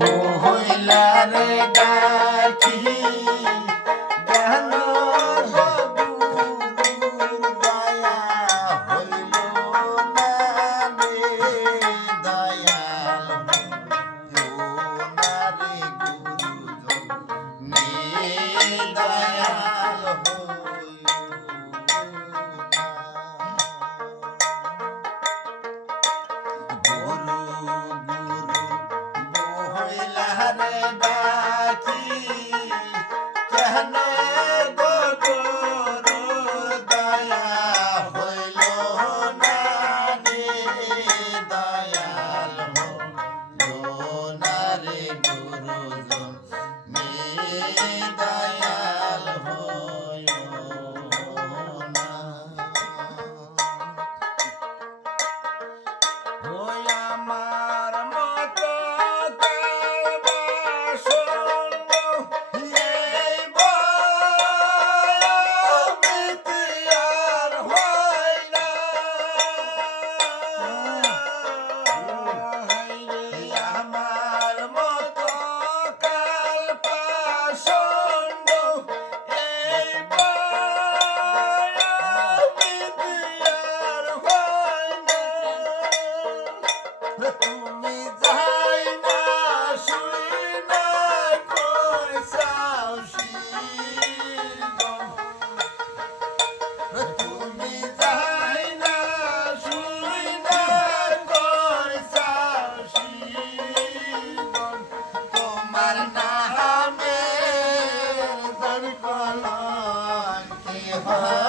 মহিলারে ডাকি কেন গো গুরুর দয়া হইল না রে দয়াল না রে গুরুজন দয়াল হইল না। হইলারে ডাকি কেন গো গুরুর দয়া হইল না রে দয়াল হইল না রে গুরুজন দয়াল হইল না। ওই আমার মতো তুমি যাই না শুই না কইসাও শিরগম তুমি যাই না শুই না কইসাও শিরগম তোমার নামে দর কলঙ্কি হয়